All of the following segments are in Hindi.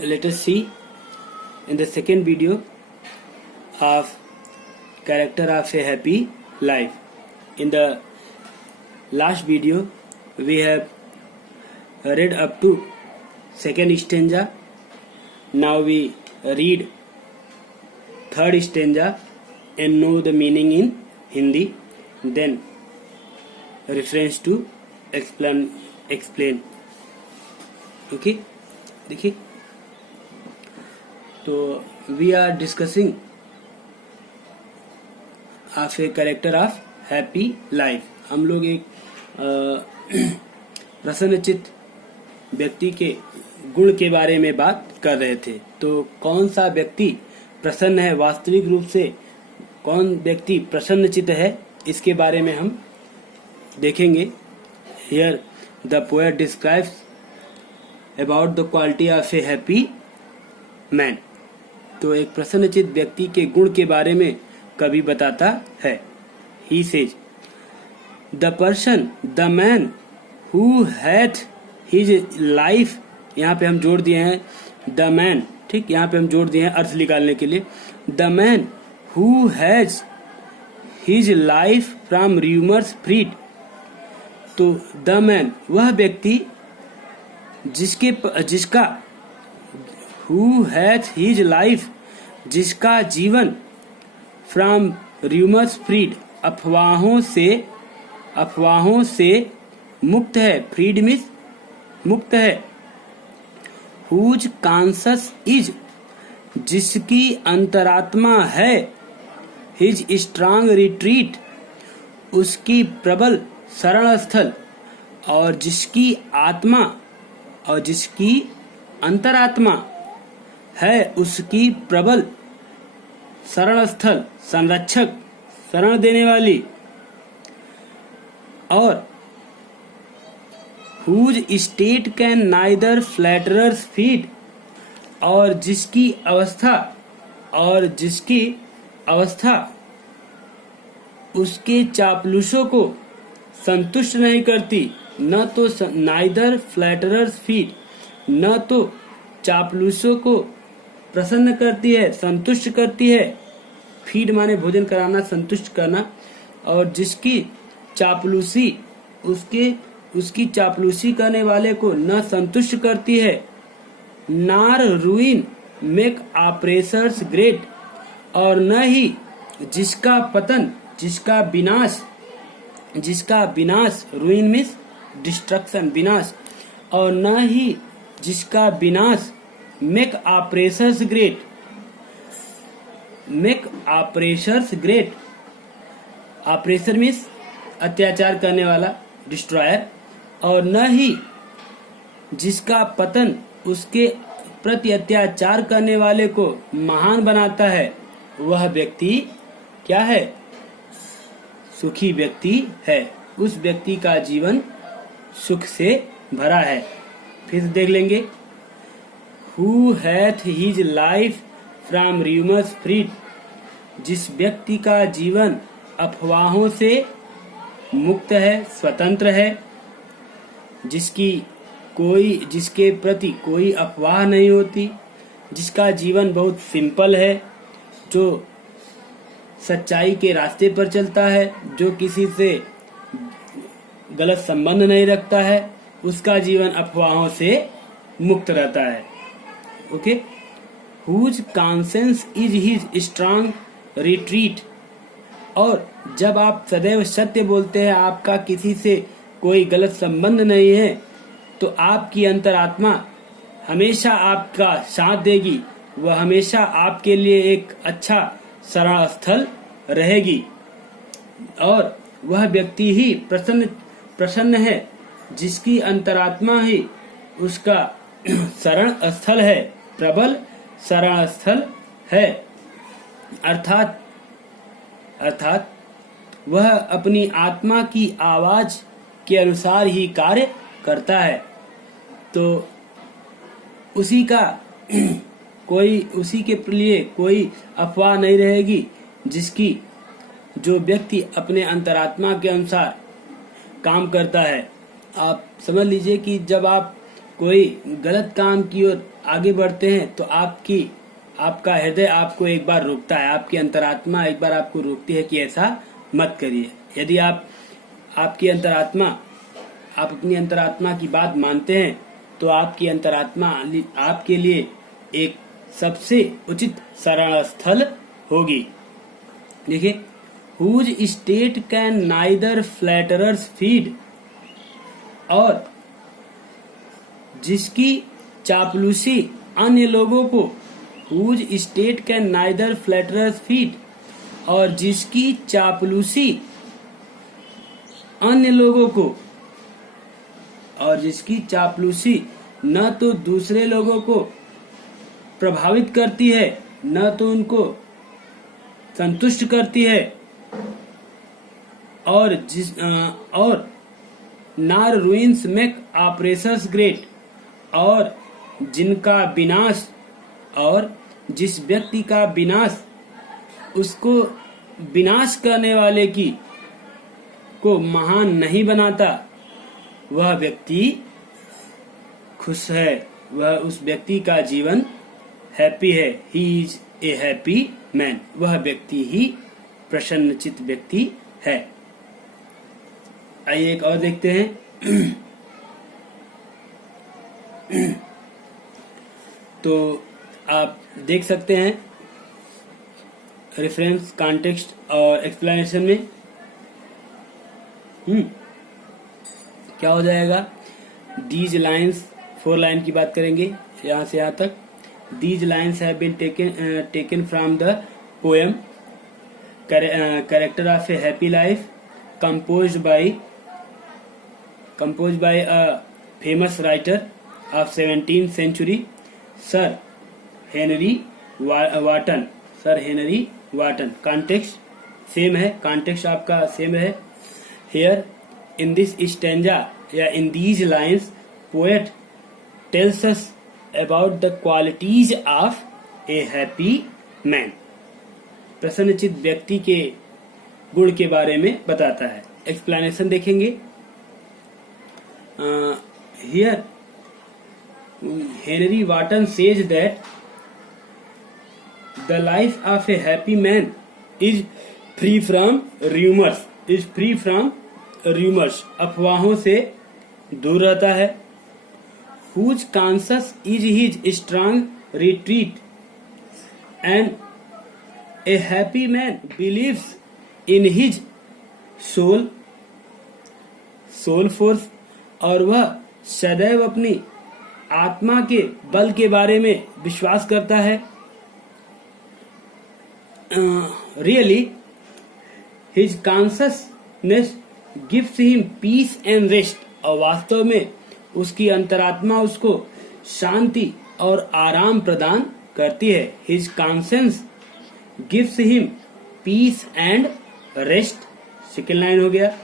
let us see in the second video of character of a happy life. In the last video we have read up to second stanza. Now we read third stanza and know the meaning in Hindi, then reference to explain. Okay, देखिए, तो we are discussing of a character of happy life. हम लोग एक प्रसन्नचित्त व्यक्ति के गुण के बारे में बात कर रहे थे. तो कौन सा व्यक्ति प्रसन्न है, वास्तविक रूप से कौन व्यक्ति प्रसन्नचित्त है, इसके बारे में हम देखेंगे. Here the poet describes about the quality of a happy man. तो एक प्रसन्नचित्त व्यक्ति के गुण के बारे में कवि बताता है. He says, the person, the man who hath his life, यहाँ पे हम जोड़ दिए हैं the man, ठीक, यहाँ पे हम जोड़ दिए हैं अर्थ निकालने के लिए. The man who has his life from rumors freed. तो द मैन वह व्यक्ति जिसका हु हैथ हिज लाइफ, जिसका जीवन फ्रॉम रूमर्स फ्रीड, अफवाहों से मुक्त है. फ्रीड मीन्स मुक्त है. हुज कॉन्शस इज, जिसकी अंतरात्मा है. हिज स्ट्रांग रिट्रीट, उसकी प्रबल शरण स्थल. और जिसकी आत्मा और जिसकी अंतरात्मा है, उसकी प्रबल शरण स्थल, संरक्षक, शरण देने वाली. और whose state can neither flatterers feed, और जिसकी अवस्था उसके चापलूसों को संतुष्ट नहीं करती. न तो नाइदर फ्लैटरर्स फीड, न तो चापलूसों को प्रसन्न करती है, संतुष्ट करती है. फीड माने भोजन कराना, संतुष्ट करना. और जिसकी चापलूसी उसकी चापलूसी करने वाले को न संतुष्ट करती है. नार रूइन मेक ऑपरेशर्स ग्रेट, और न ही जिसका पतन, जिसका विनाश, रूइन मीन्स डिस्ट्रक्शन, विनाश, और न ही जिसका विनाश मेक ऑपरेशर्स ग्रेट. ऑपरेशर मीन्स अत्याचार करने वाला, डिस्ट्रॉयर. और न ही जिसका पतन उसके प्रति अत्याचार करने वाले को महान बनाता है. वह व्यक्ति क्या है? सुखी व्यक्ति है. उस व्यक्ति का जीवन सुख से भरा है. फिर देख लेंगे. Who hath his life from rumors freed, जिस व्यक्ति का जीवन अफवाहों से मुक्त है, स्वतंत्र है, जिसके प्रति कोई अफवाह नहीं होती, जिसका जीवन बहुत सिंपल है, जो सच्चाई के रास्ते पर चलता है, जो किसी से गलत संबंध नहीं रखता है, उसका जीवन अफवाहों से मुक्त रहता है. Okay. Whose conscience is his strong retreat, और जब आप सदैव सत्य बोलते हैं, आपका किसी से कोई गलत संबंध नहीं है, तो आपकी अंतरात्मा हमेशा आपका साथ देगी. वह हमेशा आपके लिए एक अच्छा शरण स्थल रहेगी. और वह व्यक्ति ही प्रसन्न है, जिसकी अंतरात्मा ही उसका शरण स्थल है, प्रबल शरण स्थल है. अर्थात वह अपनी आत्मा की आवाज के अनुसार ही कार्य करता है. तो उसी के लिए कोई अफवाह नहीं रहेगी. जो व्यक्ति अपने अंतरात्मा के अनुसार काम करता है. आप समझ लीजिए कि जब आप कोई गलत काम की ओर आगे बढ़ते हैं तो आपका हृदय आपको एक बार रोकता है, आपकी अंतरात्मा एक बार आपको रोकती है कि ऐसा मत करिए। यदि आप अपनी अंतरात्मा की बात मानते हैं तो आपकी अंतरात्मा आपके लिए एक सबसे उचित शरण स्थल होगी। देखिए, whose state can neither flatterers feed, और जिसकी चापलूसी अन्य लोगों को, whose state can neither flatterers feed, और जिसकी चापलूसी अन्य लोगों को, और जिसकी चापलूसी न तो दूसरे लोगों को प्रभावित करती है न तो उनको संतुष्ट करती है, और नार रूइंस मेक ऑपरेशंस ग्रेट, और जिनका विनाश, और जिस व्यक्ति का विनाश उसको विनाश करने वाले को महान नहीं बनाता, वह व्यक्ति खुश है, वह उस व्यक्ति का जीवन हैप्पी है। He is a happy man, वह व्यक्ति ही प्रसन्नचित्त व्यक्ति है। आइए एक और देखते हैं। तो आप देख सकते हैं रेफरेंस, कॉन्टेक्स्ट और एक्सप्लेनेशन में क्या हो जाएगा। दीज लाइन्स, 4 लाइन की बात करेंगे यहाँ से यहाँ तक। These lines have been taken from the poem character of a happy life, composed by a famous writer of 17th century, Sir Henry Wotton. Context same है, context आपका सेम है। Here in this stanza या in these lines, poet tells us about the qualities of a happy man. प्रसन्नचित्त व्यक्ति के गुण के बारे में बताता है। एक्सप्लेनेशन देखेंगे। Here Henry Wotton says that the life of a happy man is free from rumors, अफवाहों से दूर रहता है। Whose conscience is his strong retreat, and a happy man believes in his soul force, और वह सदैव अपनी आत्मा के बल के बारे में विश्वास करता है। Really, his consciousness gives him peace and rest, और वास्तव में उसकी अंतरात्मा उसको शांति और आराम प्रदान करती है। His conscience gives him peace and rest, second line हो गया।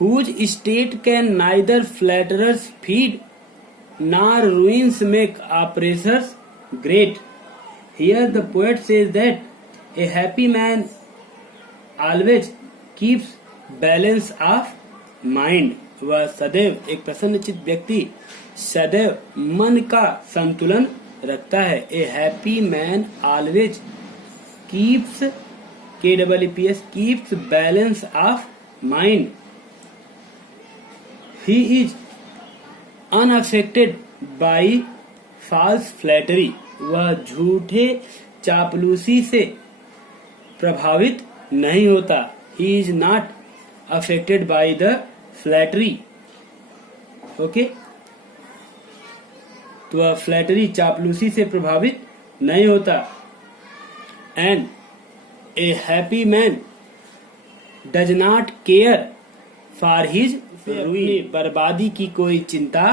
Whose state can neither flatterers feed nor ruins make oppressors great. Here the poet says that a happy man always keeps balance of mind. वह सदैव, एक प्रसन्नचित्त व्यक्ति सदैव मन का संतुलन रखता है। A happy man always keeps, KEEPS, keeps balance of mind. He is unaffected by false flattery. वह झूठे चापलूसी से प्रभावित नहीं होता। He is not affected by the flattery. Okay? तो वह फ्लैटरी, चापलूसी से प्रभावित नहीं होता। And a happy man does not care for his ruin. बर्बादी की कोई चिंता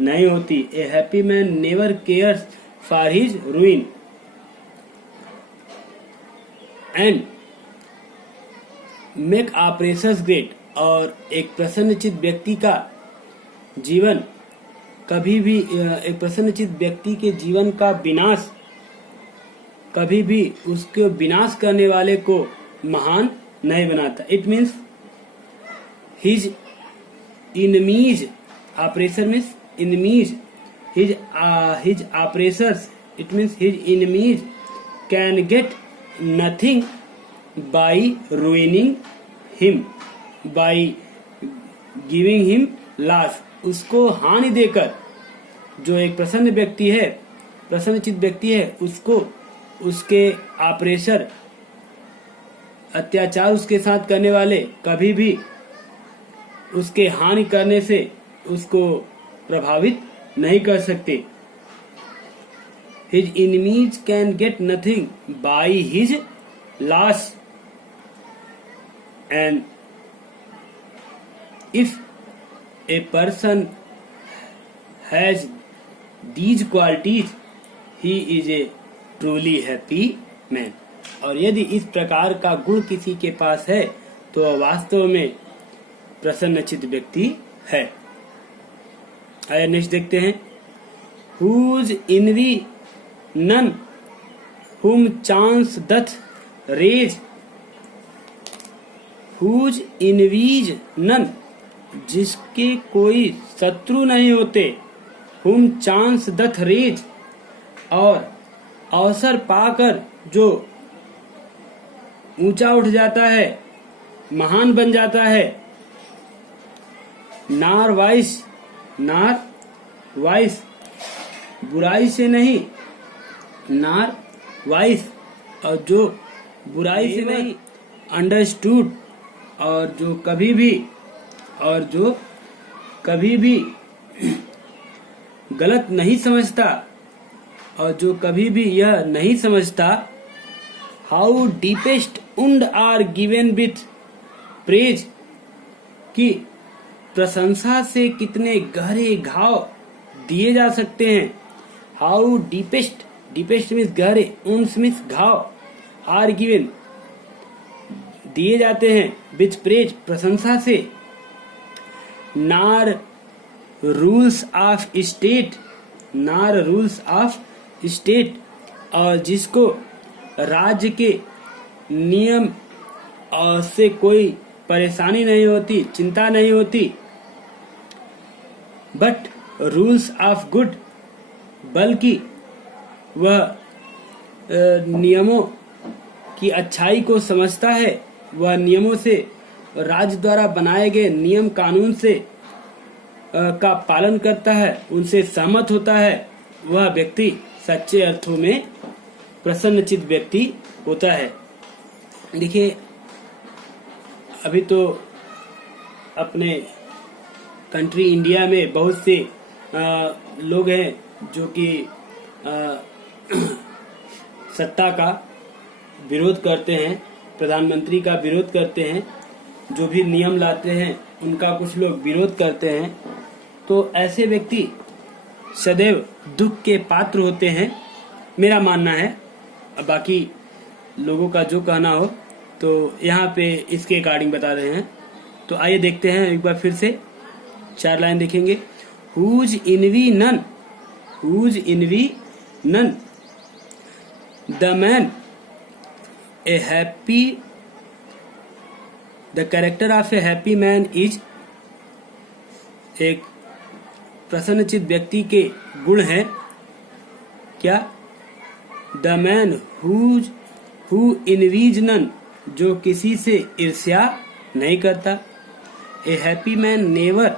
नहीं होती। A happy man never cares for his ruin. And make operations great. और एक प्रसन्नचित्त व्यक्ति का जीवन कभी भी, एक प्रसन्नचित्त व्यक्ति के जीवन का विनाश कभी भी उसके विनाश करने वाले को महान नहीं बनाता। It means his enemies, oppressor means enemies, his oppressors, it means his enemies can get nothing by ruining him, by giving him loss. उसको हानि देकर जो एक प्रसन्न व्यक्ति है, प्रसन्नचित व्यक्ति है, उसको उसके ऑपरेशर, अत्याचार उसके साथ करने वाले कभी भी उसके हानि करने से उसको प्रभावित नहीं कर सकते. His enemies can get nothing by his loss, and if a person has these qualities, he is a truly happy man. और यदि इस प्रकार का गुण किसी के पास है तो वह वास्तव में प्रसन्नचित्त व्यक्ति है. आइए नेक्स्ट देखते हैं. Whose envy none, whom chance doth raise. Whose envies none, जिसके कोई शत्रु नहीं होते. Whom chance doth raise, और अवसर पाकर जो ऊंचा उठ जाता है, महान बन जाता है. नार वाइस, बुराई से नहीं, नार वाइस, और जो बुराई से नहीं, अंडरस्टूड, और जो कभी भी गलत नहीं समझता, और जो कभी भी यह नहीं समझता. How deepest wound are given with praise, कि प्रशंसा से कितने गहरे घाव दिए जा सकते हैं. हाउ डीपेस्ट मीन्स गहरे, उन्स मीन्स घाव, आर गिवन दिए जाते हैं, विथ प्रेज प्रशंसा से. नार रूल्स ऑफ स्टेट, और जिसको राज्य के नियम और से कोई परेशानी नहीं होती, चिंता नहीं होती. बट रूल्स ऑफ गुड, बल्कि वह नियमों की अच्छाई को समझता है, वह नियमों से, राज्य द्वारा बनाए गए नियम कानून से का पालन करता है, उनसे सहमत होता है. वह व्यक्ति सच्चे अर्थों में प्रसन्नचित्त व्यक्ति होता है. देखिए, अभी तो अपने कंट्री इंडिया में बहुत से लोग हैं जो कि सत्ता का विरोध करते हैं, प्रधानमंत्री का विरोध करते हैं, जो भी नियम लाते हैं उनका कुछ लोग विरोध करते हैं. तो ऐसे व्यक्ति सदैव दुख के पात्र होते हैं, मेरा मानना है. अब बाकी लोगों का जो कहना हो, तो यहाँ पे इसके अकॉर्डिंग बता रहे हैं. तो आइए देखते हैं एक बार फिर से 4 लाइन देखेंगे. Whose envy none, the man a happy, the character of a happy man is, एक प्रसन्नचित्त व्यक्ति के गुण हैं क्या? The man who envies none, जो किसी से ईर्ष्या नहीं करता. ए happy man never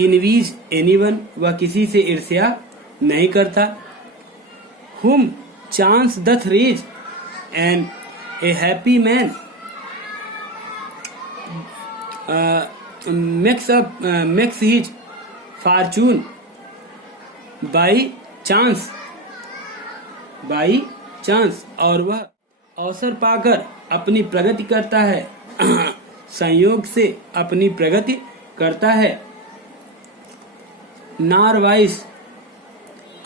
envies anyone, वह किसी से ईर्ष्या नहीं करता. Whom chance doth raise, and a happy man makes his fortune by chance, और वह अवसर पाकर अपनी प्रगति करता है, संयोग से अपनी प्रगति करता है. नार वाइस,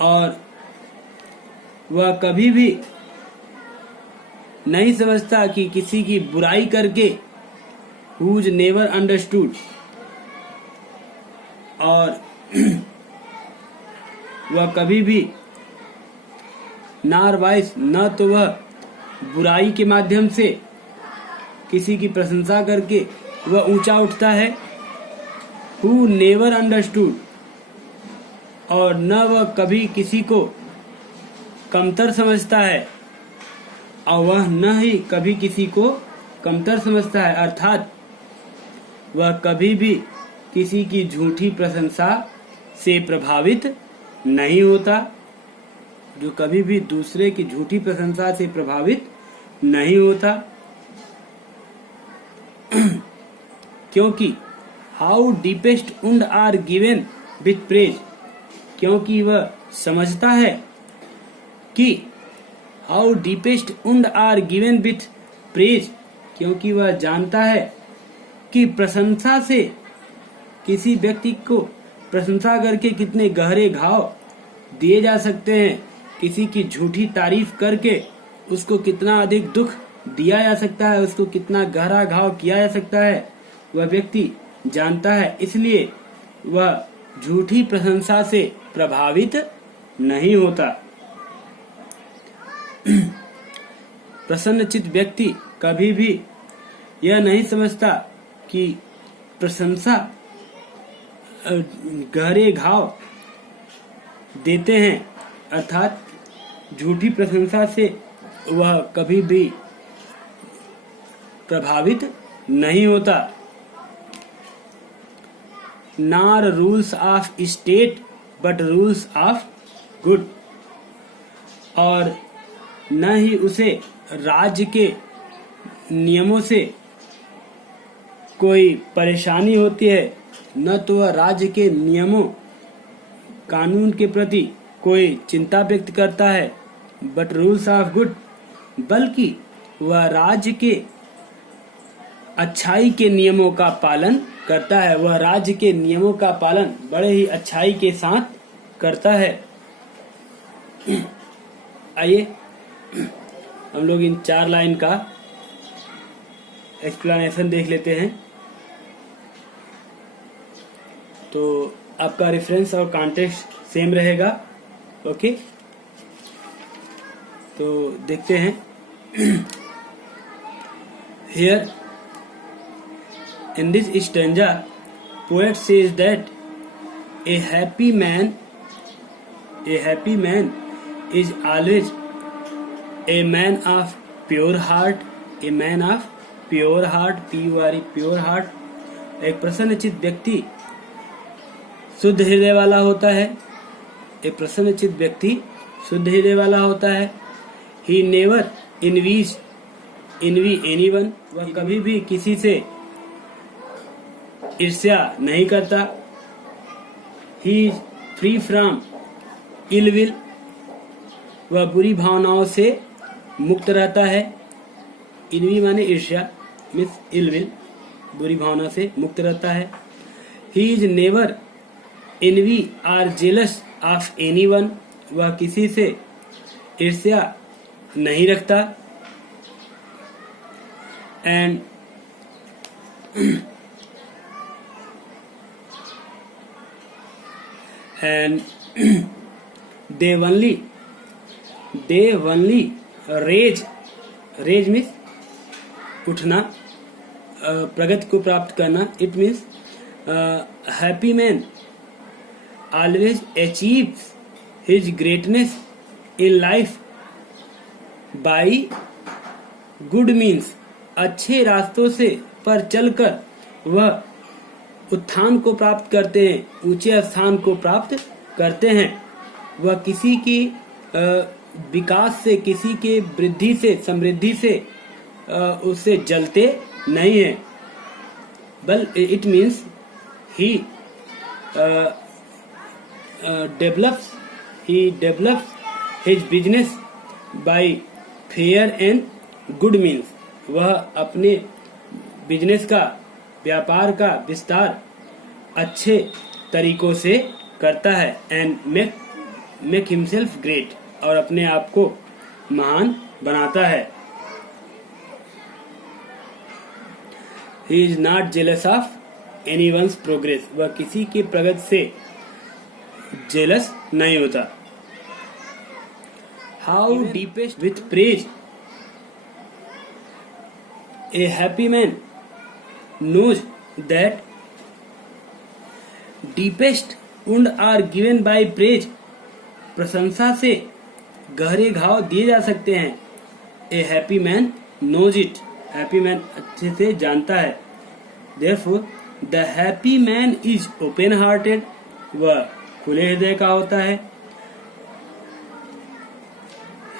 और वह कभी भी नहीं समझता कि किसी की बुराई करके, who's never understood, और वह कभी भी नार वाइस, न तो वह बुराई के माध्यम से किसी की प्रशंसा करके वह ऊंचा उठता है, हु नेवर अंडरस्टूड, और न वह कभी किसी को कमतर समझता है, और वह न ही कभी किसी को कमतर समझता है, अर्थात वह कभी भी किसी की झूठी प्रशंसा से प्रभावित नहीं होता, जो कभी भी दूसरे की झूठी प्रशंसा से प्रभावित नहीं होता। क्योंकि how deepest wound are given with praise, क्योंकि वह समझता है कि how deepest wound are given with praise, क्योंकि वह जानता है कि प्रशंसा से किसी व्यक्ति को प्रशंसा करके कितने गहरे घाव दिए जा सकते हैं, किसी की झूठी तारीफ करके उसको कितना अधिक दुख दिया जा सकता है, उसको कितना गहरा घाव किया जा सकता है, वह व्यक्ति जानता है। इसलिए वह झूठी प्रशंसा से प्रभावित नहीं होता। प्रसन्नचित्त व्यक्ति कभी भी यह नहीं समझता कि प्रशंसा गहरे घाव देते हैं, अर्थात झूठी प्रशंसा से वह कभी भी प्रभावित नहीं होता। नार rules of state but rules of good, और न ही उसे राज्य के नियमों से कोई परेशानी होती है, न तो वह राज्य के नियमों कानून के प्रति कोई चिंता व्यक्त करता है, बट रूल्स ऑफ गुड, बल्कि वह राज्य के अच्छाई के नियमों का पालन करता है। वह राज्य के नियमों का पालन बड़े ही अच्छाई के साथ करता है। आइए हम लोग इन 4 लाइन का एक्सप्लेनेशन देख लेते हैं। तो आपका रेफरेंस और कॉन्टेक्स्ट सेम रहेगा। ओके, तो देखते हैं। Here in this stanza, poet says that a happy man is always a man of pure heart, a man of pure heart, P-U-R-E, pure heart। एक प्रसन्नचित्त व्यक्ति शुद्ध हृदय वाला होता है। एक प्रसन्नचित्त व्यक्ति शुद्ध हृदय वाला होता है। He never envy anyone, वह कभी भी किसी से ईर्ष्या नहीं करता। He is free from ill will, वह बुरी भावनाओं से मुक्त रहता है। इनवी माने ईर्ष्या, मिस इल विल, बुरी भावना से मुक्त रहता है। He is never envy or jealous of anyone, वह किसी से ईर्ष्या नहीं रखता। And they only rage means उठना, प्रगति को प्राप्त करना। It means happy man always achieves his greatness in life by good means, अच्छे रास्तों से पर चलकर वह उत्थान को प्राप्त करते हैं, ऊंचे स्थान को प्राप्त करते हैं। वह किसी की विकास से, किसी के वृद्धि से, समृद्धि से उससे जलते नहीं है। बल it means he develops his business by fair and good means, वह अपने बिजनेस का, व्यापार का विस्तार अच्छे तरीकों से करता है। एंड मेक हिमसेल्फ ग्रेट, और अपने आप को महान बनाता है। He is not jealous of anyone's progress, वह किसी के प्रगति से जेलस नहीं होता। How deepest with praise, a happy man knows that deepest wound are given by praise, प्रशंसा से गहरे घाव दिए जा सकते हैं। A happy man knows it, happy man अच्छे से जानता है। Therefore the happy man is open hearted, वह खुले हृदय का होता है।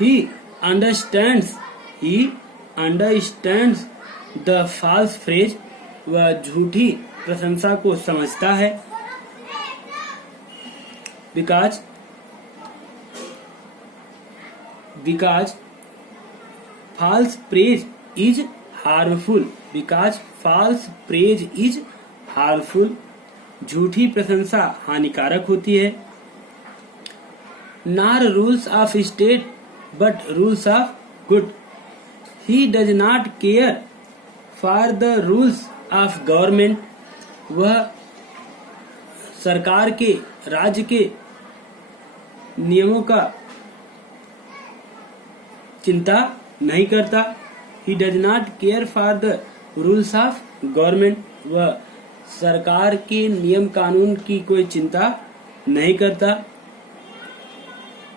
He understands the false phrase, वह झूठी प्रशंसा को समझता है। Because false praise is harmful, because false praise is harmful, झूठी प्रशंसा हानिकारक होती है। Nor rules of state but rules of good, he does not care for the rules of government, वह सरकार के, राज्य के नियमों का चिंता नहीं करता। He does not care for the rules of government, वह सरकार के नियम कानून की कोई चिंता नहीं करता।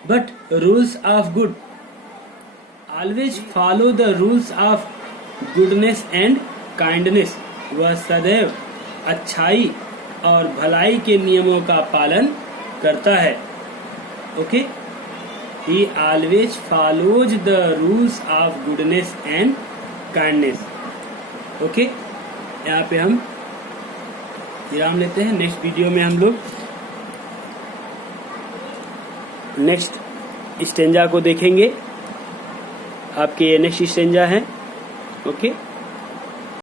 But rules of good, always follow the rules of goodness and kindness, वह सदैव अच्छाई और भलाई के नियमों का पालन करता है। Okay, He always follows the rules of goodness and kindness. Okay, यहाँ पे हम विराम लेते हैं। नेक्स्ट वीडियो में हम लोग नेक्स्ट स्टेंजा को देखेंगे। आपके ये नेक्स्ट स्टेंजा है। ओके।